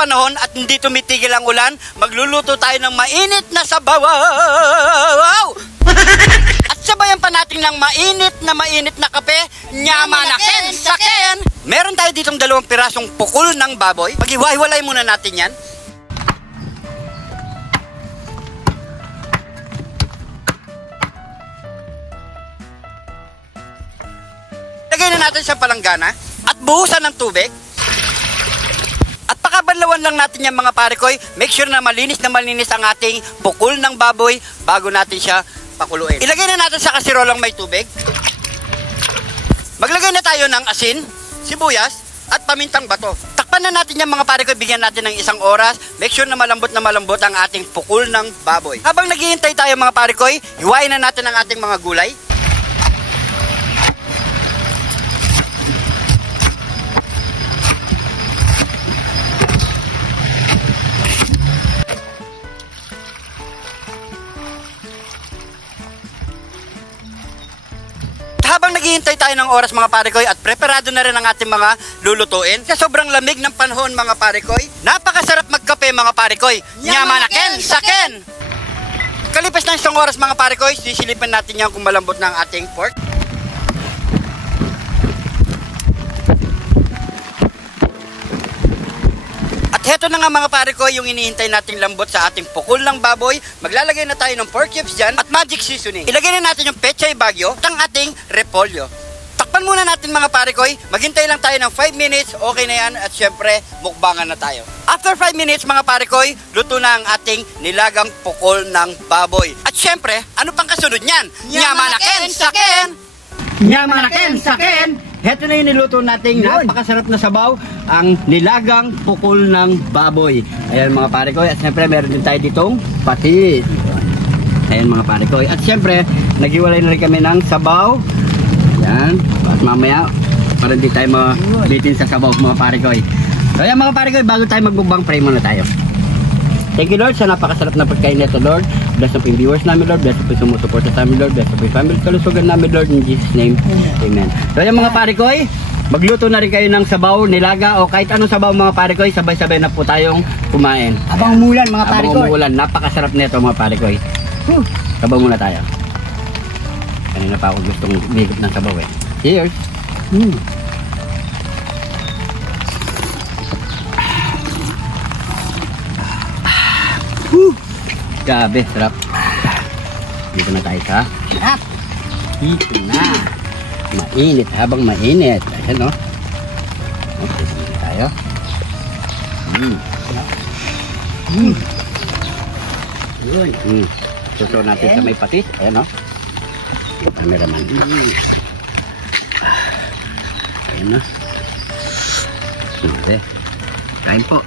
panahon at hindi tumitigil ang ulan, magluluto tayo ng mainit na sabaw. At sabayan pa natin ng mainit na kape, nyamanaken saken. Meron tayo ditong 2 pirasong pukol ng baboy. Pag-iwahiwalay muna natin yan. Lagay na natin sa palanggana at buhusan ng tubig. At pakabanlawan lang natin yung mga parikoy. Make sure na malinis ang ating pukol ng baboy bago natin siya pakuluin. Ilagay na natin sa kasirolang may tubig. Maglagay na tayo ng asin, sibuyas, at pamintang bato. Takpan na natin yung mga parikoy, bigyan natin ng 1 oras. Make sure na malambot ang ating pukol ng baboy. Habang naghihintay tayo mga parikoy, hiwain na natin ang ating mga gulay. Habang naghihintay tayo ng oras mga parikoy at preparado na rin ang ating mga lulutuin, sa sobrang lamig ng panahon mga parikoy, napakasarap magkape mga parikoy. Nyamanaken saken! Kalipas ng 1 oras mga parikoy, sisilipin natin yan kung malambot na ang ating pork. At heto na nga mga parikoy, yung inihintay nating lambot sa ating pukol ng baboy. Maglalagay na tayo ng pork cubes dyan at magic seasoning. Ilagay na natin yung pechay bagyo at ang ating repolyo. Takpan muna natin mga parikoy. Maghintay lang tayo ng 5 minutes. Okay na yan at syempre mukbangan na tayo. After 5 minutes mga parikoy, luto na ang ating nilagang pukol ng baboy. At syempre, ano pang kasunod niyan? Nyamanaken saken! Nyamanaken saken! Heto na yung niluto nating napakasarap na sabaw, ang nilagang pukol ng baboy. Ayan mga parikoy, at siyempre meron din tayo ditong patis. Ayan mga parikoy, at siyempre naghiwalay na rin kami ng sabaw. Ayan, at mamaya para hindi tayo mabitin sa sabaw mga parikoy. So ayan mga parikoy, bago tayo magbubang, pray muna tayo. Thank you Lord sa napakasarap na pagkain nito Lord. Bless na po yung viewers namin Lord. Bless na po yung sumusuporta sa amin Lord. Bless na po yung family kalusugan namin Lord. In Jesus name, amen. So yung mga parikoy, magluto na rin kayo ng sabaw, nilaga o kahit anong sabaw mga parikoy. Sabay-sabay na po tayong kumain. Abang umulan mga parikoy. Abang umulan, napakasarap nito mga parikoy. Sabaw muna tayo. Kanina pa ako gustong umigop ng sabaw eh. Cheers! Grabe, sarap. Dito na tayo sa dito na. Mainit, habang mainit. Ayan o. Okay, dito tayo. Suso natin sa may patis. Ayan o. Cameraman. Ayan o. Okay. Kain po.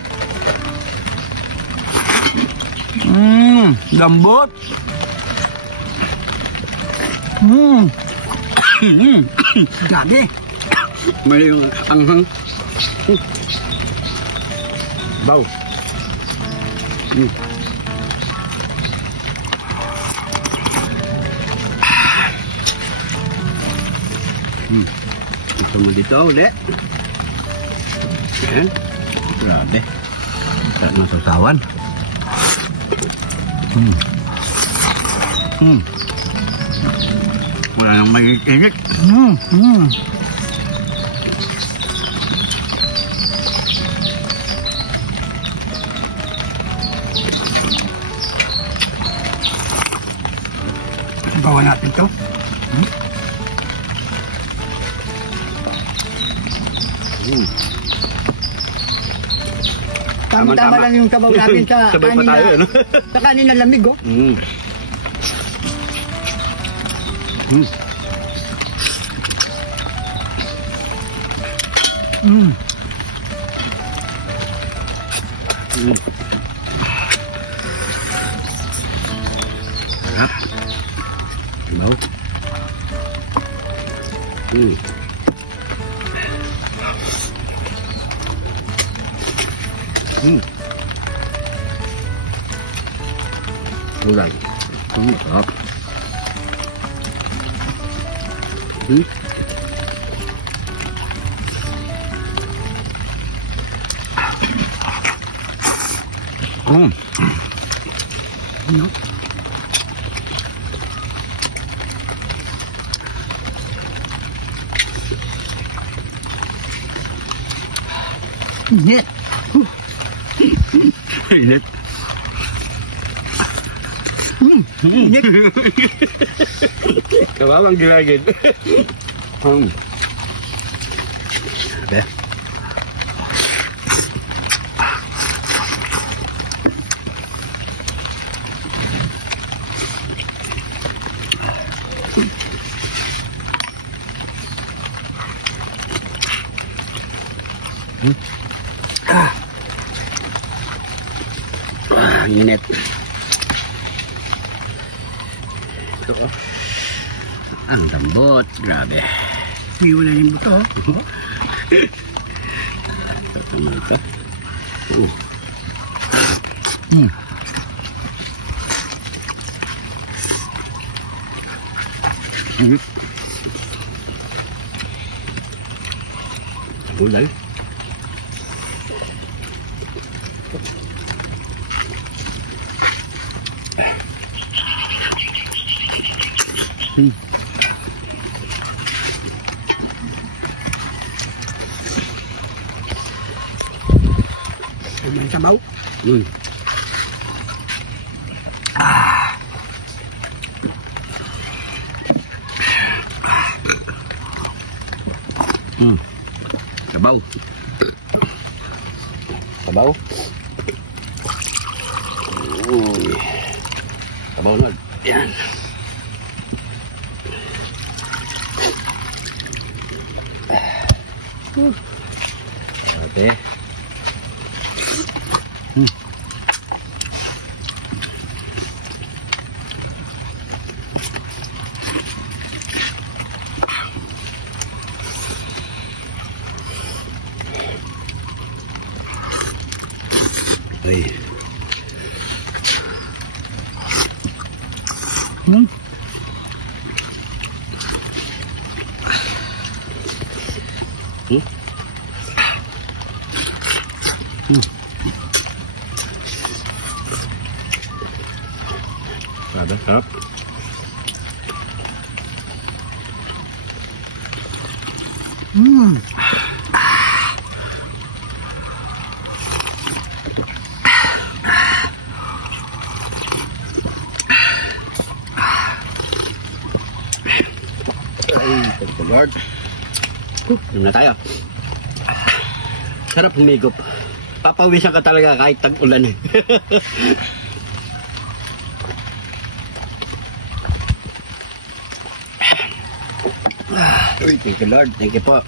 Lambot. Gabi. May yung anghang. Baw. Ito mo dito ulit. Ayan. Grabe. Sarap ng sasawan. Wala nang mainit-init. Bawa natin to. Tama-tama lang yung sabaw natin sa kanina. Sa kanina lamig oh. Mau. Gulai. Mantap. Ano? Init. Init. Init. Kawawang gilagid. Sabi. Ang init. Ito. Ang lambot. Grabe. Hindi wala yung buto. Ito naman ito. Gulay. May sabaw. Sabaw. Sabaw. Uy. Sabaw na. Yan. Okay. Ay. Ada sarap. Thank the Lord. Yun na tayo. Sarap humigop. Papawisan ka talaga kahit tag-ulan eh. Thank you Lord. Thank you po.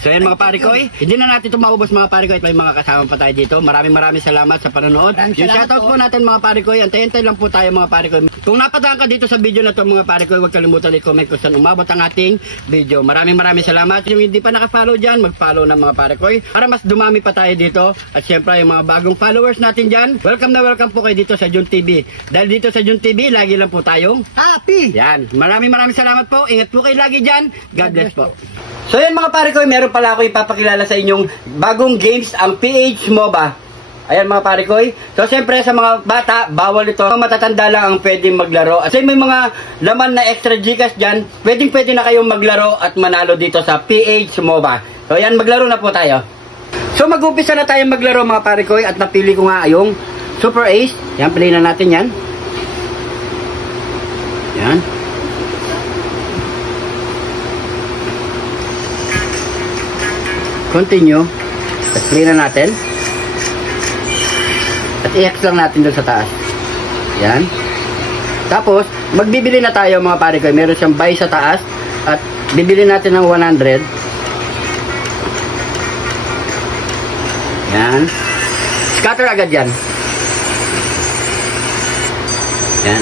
So yan mga pare ko hindi na natin ito maubos mga pare ko at may mga kasama pa tayo dito. Maraming salamat sa panonood. Yung shoutout po natin mga pare ko, antay-antay lang po tayo mga pare ko. Kung napadaan ka dito sa video na to mga pare ko, huwag kalimutan i-comment kung saan umabot ang ating video. Maraming salamat. Yung hindi pa naka-follow dyan, mag-follow na mga pare ko para mas dumami pa tayo dito. At syempre yung mga bagong followers natin dyan, welcome na welcome po kayo dito sa Jun TV. Dahil dito sa Jun TV, lagi lang po tayong happy. Yan. Maraming salamat po. Ingat po kayo lagi dyan. God bless po. So yan mga pare ko, meron pala ako ipapakilala sa inyong bagong games, ang PH MOBA. Ayan mga pare ko. So siyempre sa mga bata, bawal ito. Mga matatanda lang ang pwedeng maglaro. At may mga laman na extra Gcash dyan, pwede na kayong maglaro at manalo dito sa PH MOBA. So yan, maglaro na po tayo. So mag-umpisa na tayong maglaro mga pare ko. At napili ko nga yung Super Ace. Yan, play na natin yan. Yan. Continue. At play na natin. At i-X lang natin doon sa taas. Yan. Tapos, magbibili na tayo mga pare ko. Meron siyang buy sa taas. At bibili natin ng 100. Yan. Scatter agad yan. Yan.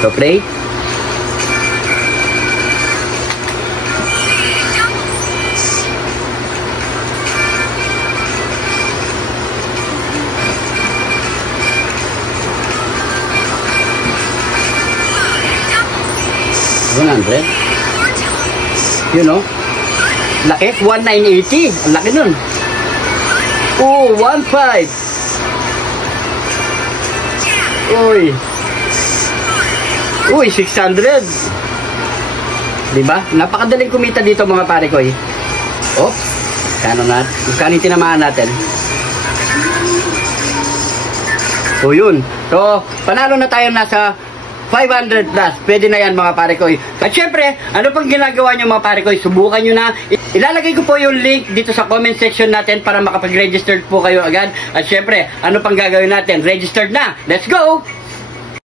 So, play. $100. You know? Laki, 1,980. Ang laki nun. Oh, 1,500. Uy, 600. Diba? Napakadaling kumita dito mga pare ko eh. Oh, kano yung tinamaan natin? So yun. So, panalo na tayo nasa 500 plus. Pwede na yan mga pare ko. At syempre, ano pang ginagawa nyo mga pare ko? Subukan nyo na. Ilalagay ko po yung link dito sa comment section natin para makapag-register po kayo agad. At syempre, ano pang gagawin natin? Registered na. Let's go!